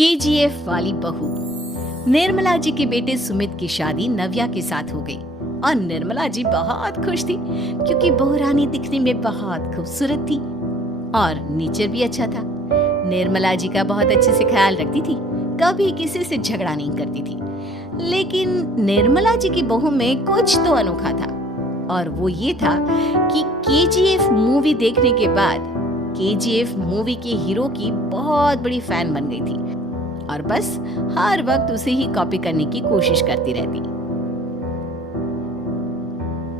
KGF वाली बहू। निर्मला जी के बेटे सुमित की शादी नव्या के साथ हो गई और निर्मला जी बहुत खुश थी क्योंकि बहू रानी दिखने में बहुत खूबसूरत थी और नेचर भी अच्छा था। निर्मला जी का बहुत अच्छे से ख्याल रखती थी, कभी किसी से झगड़ा नहीं करती थी। लेकिन निर्मला जी की बहू में कुछ तो अनोखा था और वो ये था कि केजीएफ मूवी देखने के बाद केजीएफ मूवी के हीरो की बहुत बड़ी फैन बन गई थी और बस हर वक्त उसे ही कॉपी करने की कोशिश करती रहती।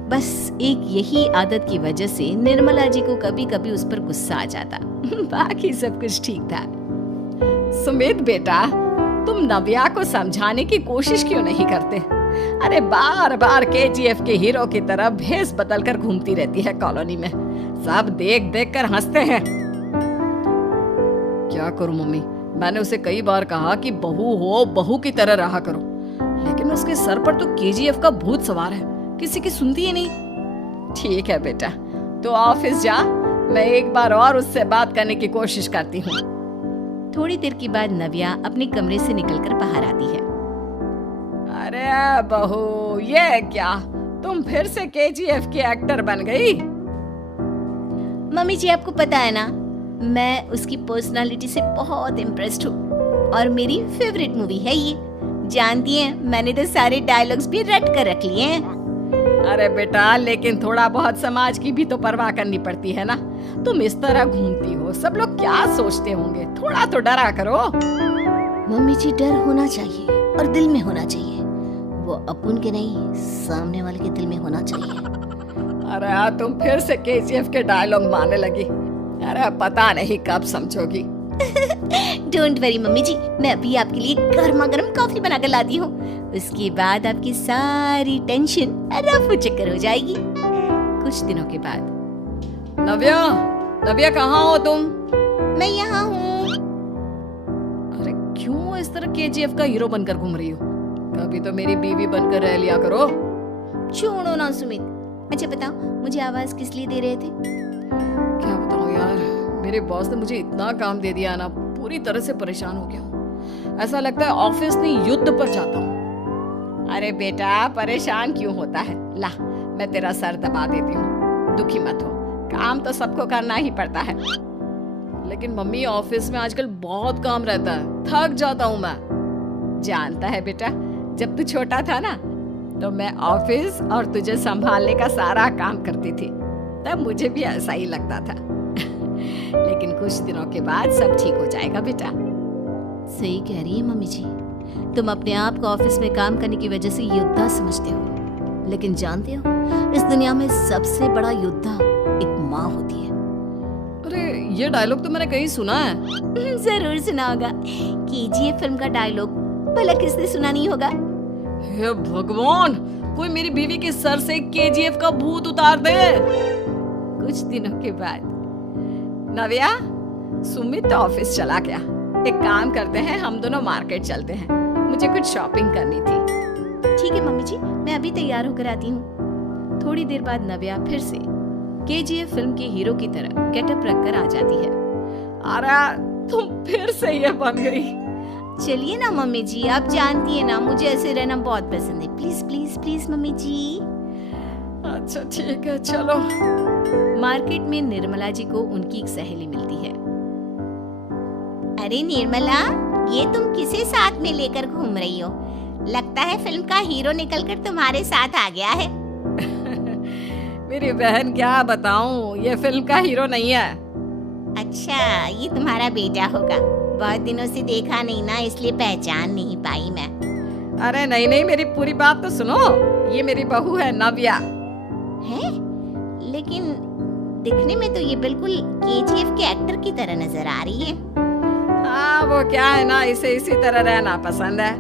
बस एक यही आदत की वजह से निर्मला जी को कभी कभी उस पर गुस्सा आ जाता। बाकी सब कुछ ठीक था। सुमित बेटा, तुम नव्या को समझाने की कोशिश क्यों नहीं करते? अरे बार बार केजीएफ के हीरो की तरह भेस बदल कर घूमती रहती है कॉलोनी में, सब देख देख कर हंसते हैं। क्या करूं मम्मी, मैंने उसे कई बार कहा कि बहू हो, बहू की तरह रहा करो, लेकिन उसके सर पर तो केजीएफ का भूत सवार है, किसी की सुनती ही नहीं। ठीक है बेटा, तो ऑफिस जा, मैं एक बार और उससे बात करने की कोशिश करती हूँ। थोड़ी देर के बाद नव्या अपने कमरे से निकलकर बाहर आती है। अरे बहू, ये क्या, तुम फिर से केजीएफ की एक्टर बन गई? मम्मी जी, आपको पता है ना, मैं उसकी पर्सनालिटी से बहुत इम्प्रेस्ड हूँ और मेरी फेवरेट मूवी है ये। जानती हैं, मैंने तो सारे डायलॉग्स भी रट कर रख लिए हैं। अरे बेटा, लेकिन थोड़ा बहुत समाज की भी तो परवाह करनी पड़ती है ना। तुम इस तरह घूमती हो, सब लोग क्या सोचते होंगे, थोड़ा तो डरा करो। मम्मी जी, डर होना चाहिए और दिल में होना चाहिए, वो अपन के नहीं, सामने वाले के दिल में होना चाहिए। अरे तुम फिर से केजीएफ के डायलॉग मारने लगी। अरे पता नहीं कब समझोगी। डोंट वरी मम्मी जी, मैं अभी आपके लिए गर्मा गर्म कॉफी बनाकर लाती हूँ, उसके बाद आपकी सारी टेंशन रफू चक्कर हो जाएगी। कुछ दिनों के बाद, नव्या, नव्या कहाँ हो तुम? मैं यहाँ हूँ। अरे क्यों इस तरह केजीएफ का हीरो बनकर घूम रही हो? कभी तो मेरी बीवी बनकर रह लिया करो। छोड़ो ना सुमित। अच्छा बताओ, मुझे आवाज किस लिए दे रहे थे? क्या बताऊं यार, मेरे बॉस ने मुझे इतना काम दे दिया ना, पूरी तरह से परेशान हो गया हूँ। ऐसा लगता है ऑफिस नहीं, युद्ध पर जाता हूँ। अरे बेटा, परेशान क्यों होता है? ला, मैं तेरा सर दबा देती हूँ, दुखी मत हो, काम तो सबको करना ही पड़ता है। लेकिन मम्मी, ऑफिस में आजकल बहुत काम रहता है, थक जाता हूँ मैं। जानता है बेटा, जब तू छोटा था ना, तो मैं ऑफिस और तुझे संभालने का सारा काम करती थी, तब मुझे भी ऐसा ही लगता था। लेकिन कुछ दिनों के बाद सब ठीक हो जाएगा बेटा। सही कह रही है मम्मी जी, तुम अपने आप को ऑफिस में काम करने की वजह से योद्धा समझते हो, लेकिन जानते हो, इस दुनिया में सबसे बड़ा योद्धा एक माँ होती है। अरे ये डायलॉग तो मैंने कहीं सुना है। जरूर सुना होगा, केजीएफ फिल्म का डायलॉग, भला किसने सुना नहीं होगा? हे भगवान, कोई मेरी बीवी के सर से केजीएफ का भूत उतार दे। कुछ दिनों के बाद, नव्या, सुमित ऑफिस चला गया। एक काम करते हैं, हम दोनों मार्केट चलते हैं, मुझे कुछ शॉपिंग करनी थी। ठीक है मम्मी जी, मैं अभी तैयार होकर आती हूँ। थोड़ी देर बाद नव्या फिर से केजीएफ फिल्म के हीरो की तरह गेटअप रखकर आ जाती है। अरे तुम फिर से ये बन गई। चलिए ना मम्मी जी, आप जानती है ना, मुझे ऐसे रहना बहुत पसंद है। प्लीज प्लीज प्लीज मम्मी जी। अच्छा ठीक है, चलो। मार्केट में निर्मला जी को उनकी एक सहेली मिलती है। अरे निर्मला, ये तुम किसे साथ में लेकर घूम रही हो? लगता है फिल्म का हीरो निकलकर तुम्हारे साथ आ गया है। मेरी बहन, क्या बताऊं, ये फिल्म का हीरो नहीं है। अच्छा, ये तुम्हारा बेटा होगा, बहुत दिनों से देखा नहीं ना, इसलिए पहचान नहीं पाई मैं। अरे नहीं नहीं, मेरी पूरी बात तो सुनो, ये मेरी बहू है नव्या। है? लेकिन दिखने में तो ये बिल्कुल केजीएफ के एक्टर की तरह नजर आ रही है। हाँ, वो क्या है ना, इसे इसी तरह रहना पसंद है।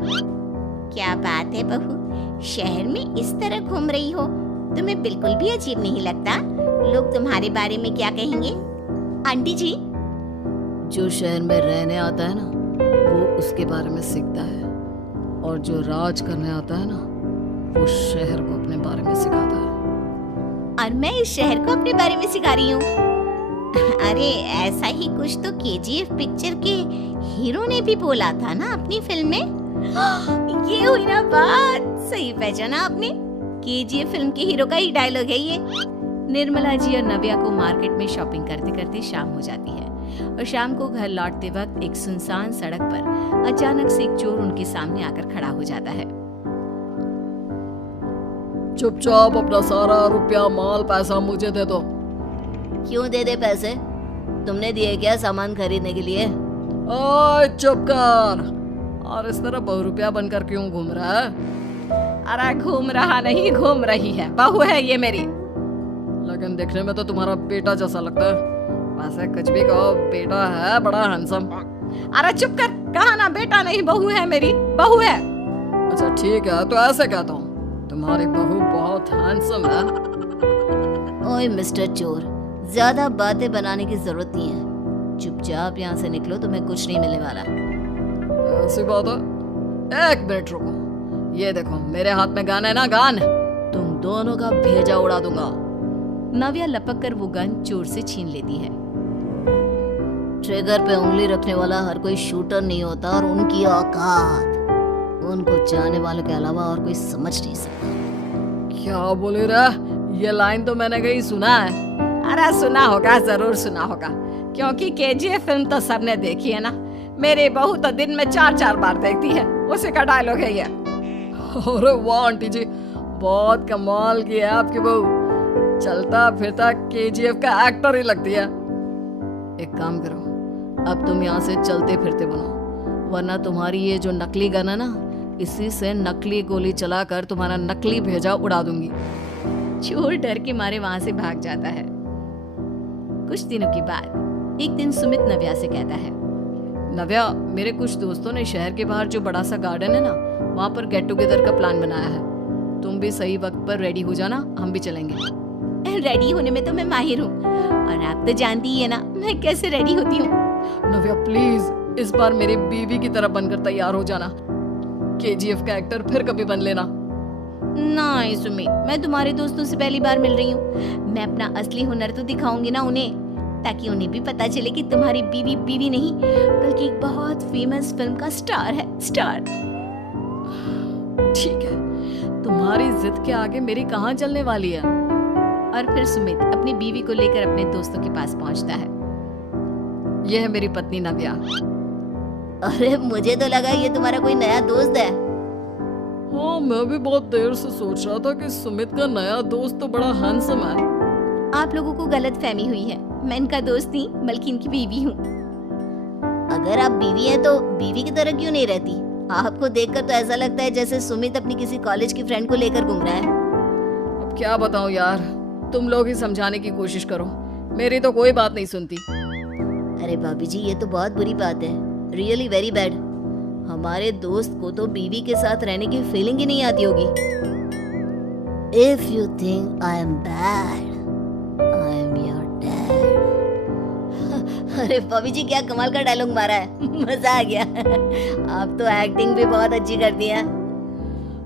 क्या बात है बहू, शहर में इस तरह घूम रही हो, तुम्हें बिल्कुल भी अजीब नहीं लगता? लोग तुम्हारे बारे में क्या कहेंगे? आंटी जी, जो शहर में रहने आता है ना, वो उसके बारे में सीखता है, और जो राज करने आता है ना, वो शहर को अपने बारे में सिखाता है। और मैं इस शहर को अपने बारे में सिखा रही हूँ। अरे ऐसा ही कुछ तो केजीएफ पिक्चर के हीरो ने भी बोला था ना अपनी फिल्म में। ये हुई ना बात, सही पहचाना आपने। केजीएफ फिल्म के हीरो का ही डायलॉग है ये। निर्मला जी और नव्या को मार्केट में शॉपिंग करते करते शाम हो जाती है और शाम को घर लौटते वक्त एक सुनसान सड़क पर अचानक से एक चोर उनके सामने आकर खड़ा हो जाता है। चुपचाप अपना सारा रुपया माल पैसा मुझे दे दो। क्यों दे दे पैसे? तुमने दिए क्या सामान खरीदने के लिए? ओए चुप कर। और इस तरह बहुरुपया बनकर क्यों घूम रहा है? अरे घूम रहा नहीं, घूम रही है, बहू है ये मेरी। लेकिन देखने में तो तुम्हारा बेटा जैसा लगता है। वैसे कुछ भी कहो, बेटा है बड़ा हैंडसम। अरे चुप कर, कहा ना बेटा नहीं बहू है मेरी, बहू है। अच्छा ठीक है, तो ऐसे कहता हूँ, तुम्हारी बहू बहुत हैंडसम है। ओए मिस्टर चोर, ज्यादा बातें बनाने की जरूरत नहीं है। चुपचाप यहाँ से निकलो, तुम्हें कुछ नहीं मिलने वाला। ऐसी बात है। एक मिनट रुको, ये देखो मेरे हाथ में गन है ना, गन। तुम दोनों का भेजा उड़ा दूंगा। नव्या लपक कर वो गन चोर से छीन लेती है। ट्रिगर पे उंगली रखने वाला हर कोई शूटर नहीं होता, और उनकी औकात उनको चाहने वालों के अलावा और कोई समझ नहीं सकता। क्या बोले रे? ये लाइन तो मैंने कहीं सुना है। अरे सुना होगा, जरूर सुना होगा, क्योंकि केजीएफ फिल्म तो सबने देखी है ना। मेरी बहू तो दिन में 4-4 बार देखती है, उसी का डायलॉग है ये। अरे वाह आंटी जी, बहुत कमाल की है आपकी बहू। चलता फिरता केजीएफ का एक्टर ही लगती है। एक काम करो, अब तुम यहाँ से चलते फिरते बनो, वरना तुम्हारी ये जो नकली गन है ना, इसी से नकली गोली चलाकर तुम्हारा नकली भेजा उड़ा दूंगी। चोर डर के मारे वहां से भाग जाता है। कुछ दिनों के बाद एक दिन सुमित नव्या से कहता है, नव्या, मेरे कुछ दोस्तों ने शहर के बाहर जो बड़ा सा गार्डन है ना, वहाँ पर गेट टुगेदर का प्लान बनाया है। तुम भी सही वक्त पर रेडी हो जाना, हम भी चलेंगे। रेडी होने में तो मैं माहिर हूँ, और आप तो जानती ही है ना मैं कैसे रेडी होती हूँ। नव्या प्लीज, इस बार मेरी बीवी की तरह बनकर तैयार हो जाना। केजीएफ का एक्टर फिर कभी बन लेना। नहीं सुमित, मैं तुम्हारे दोस्तों से पहली बार मिल रही हूँ। मैं अपना असली हुनर तो दिखाऊंगी ना उन्हें, ताकि उन्हें भी पता चले कि तुम्हारी बीवी बीवी नहीं, बल्कि एक बहुत फेमस फिल्म का स्टार है, स्टार। ठीक है, तुम्हारी जिद के आगे मेरी कहाँ चलने वाली है। और फिर सुमित अपनी बीवी को लेकर अपने दोस्तों के पास पहुंचता है। यह है मेरी पत्नी नव्या। अरे मुझे तो लगा ये तुम्हारा कोई नया दोस्त है। हाँ, मैं भी बहुत देर से सोच रहा था कि सुमित का नया दोस्त तो बड़ा हैंडसम है। आप लोगों को गलत फहमी हुई है, मैं इनका दोस्त नहीं बल्कि इनकी बीवी हूँ। अगर आप बीवी हैं तो बीवी की तरह क्यों नहीं रहती? आपको देखकर तो ऐसा लगता है जैसे सुमित अपनी किसी कॉलेज की फ्रेंड को लेकर घूम रहा है। अब क्या बताऊं यार, तुम लोग ही समझाने की कोशिश करो, मेरी तो कोई बात नहीं सुनती। अरे भाभी जी, ये तो बहुत बुरी बात है, रियली वेरी बैड। हमारे दोस्त को तो बीवी के साथ रहने की फीलिंग ही नहीं आती होगी। If you think I am bad, I am your dad. अरे भाभी जी, क्या कमाल का डायलॉग मारा है, मजा आ गया। आप तो एक्टिंग भी बहुत अच्छी करती हैं।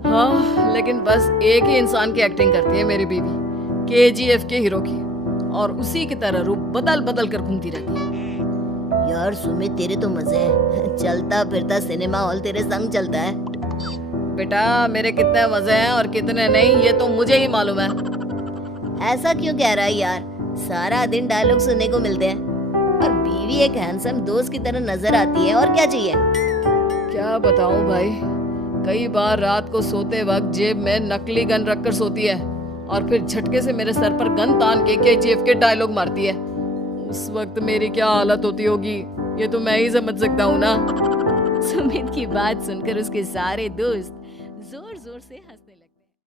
हाँ, लेकिन बस एक ही इंसान की एक्टिंग करती है मेरी बीवी, केजीएफ के हीरो की, और उसी की तरह रूप बदल बदल कर घूमती रहती है। यार सुमित, तेरे तो मजे हैं, चलता फिरता सिनेमा हॉल तेरे संग चलता है। बेटा, मेरे कितने मजे हैं और कितने नहीं, ये तो मुझे ही मालूम है। ऐसा क्यों कह रहा है यार? सारा दिन डायलॉग सुनने को मिलते हैं, और बीवी एक हैंडसम दोस्त की तरह नजर आती है, और क्या चाहिए? क्या बताऊं भाई, कई बार रात को सोते वक्त जेब में नकली गन रखकर सोती है, और फिर झटके से मेरे सर पर गन तान के केजीएफ के डायलॉग मारती है। उस वक्त मेरी क्या हालत होती होगी, ये तो मैं ही समझ सकता हूँ ना। सुमित की बात सुनकर उसके सारे दोस्त जोर जोर से हंस